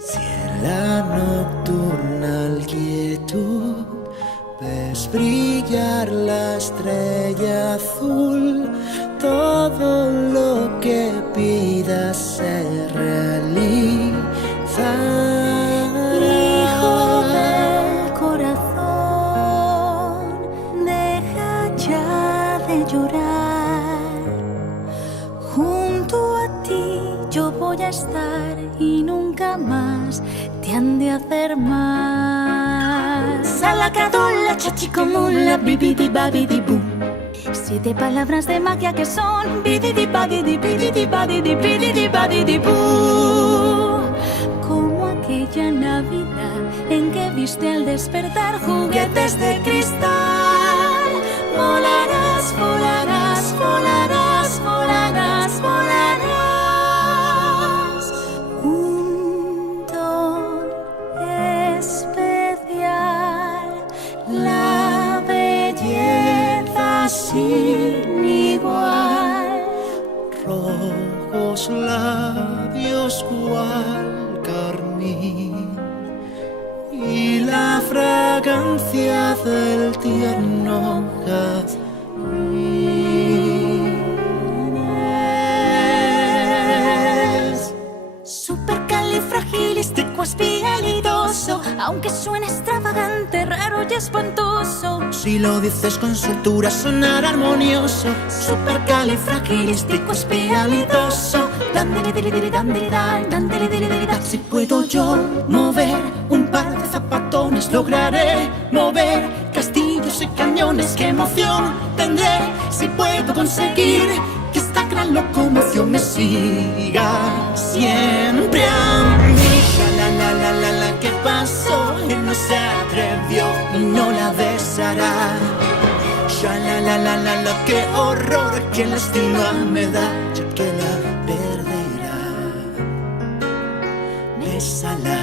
Si en la nocturnal quietud ves brillar la estrella azul, todo lo que pidas se realizará. Hijo del corazón, deja ya de llorar. Junto a ti yo voy a estar y nunca más te han de hacer mal. Salacadola, chachicomula, bibidi babidi boom. Siete palabras de magia que son bididi badidi bididi badidi bididi badidi boo. Como aquella Navidad en que viste al despertar juguetes de cristal. Volarás, volarás, volarás, volarás, volarás. Un don especial, la belleza sin igual. Rojos labios cual carmín y la fragancia del tierno jazmín. Supercalifragilisticoespialidoso, aunque suene extravagante, raro y espantoso. Si lo dices con soltura sonará armonioso. Supercalifragilisticoespialidoso. Si puedo yo mover un par de zapatones, lograré mover castillos y cañones. ¡Qué emoción tendré si puedo conseguir que esta gran locomoción me siga siempre a mí! La, ¿qué pasó? Él no se atrevió y no la besará. La, qué horror que el destino me da, ya que la perderá. Bésala.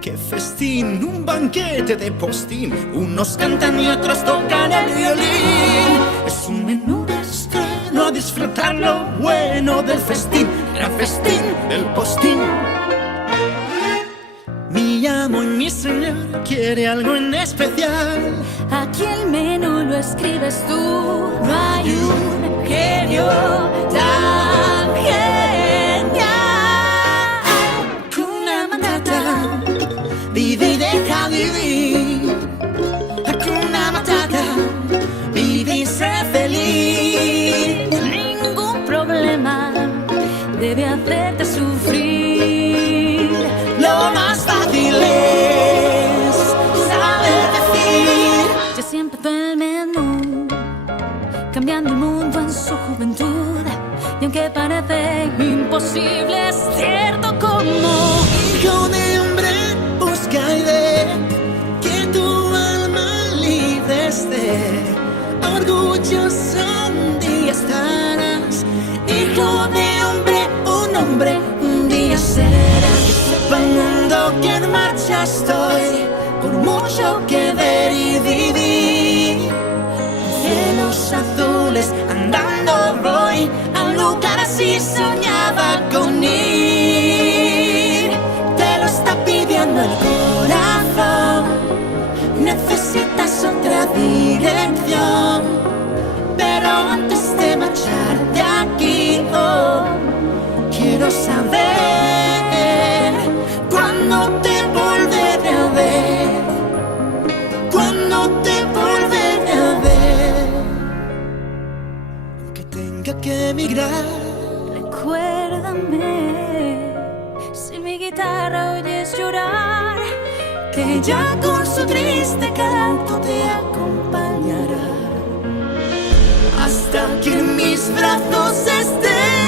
¡Qué festín! Un banquete de postín. Unos cantan y otros tocan el violín. Es un menú de estreno, a disfrutar lo bueno del festín. Gran festín del postín. Mi amo y mi señor quiere algo en especial. Aquí el menú lo escribes tú. No hay un genio tan genial. Hakuna Matata, vive y deja vivir. Hakuna Matata, vive y sé feliz. Ningún problema debe hacerte sufrir. Lo más fácil es saber decir. Yo siempre doy el menú, cambiando el mundo en su juventud. Y aunque parece imposible, es cierto como Hijo de hombre, busca y ve que tu alma libre esté. Orgulloso un día estarás. Hijo de hombre, un hombre un día serás. Que sepa el mundo que en marcha estoy, por mucho que ver y vivir. Cielos azules andando voy al lugar así soñaba con ir. Te lo está pidiendo el corazón. Necesitas otra dirección, pero antes de marcharte aquí, oh, quiero saber cuándo te volveré a ver. Cuándo te volveré a ver. Aunque tenga que emigrar, recuérdame, si mi guitarra oyes llorar, que ella con su triste canto te acompañará. hasta que en mis brazos estés.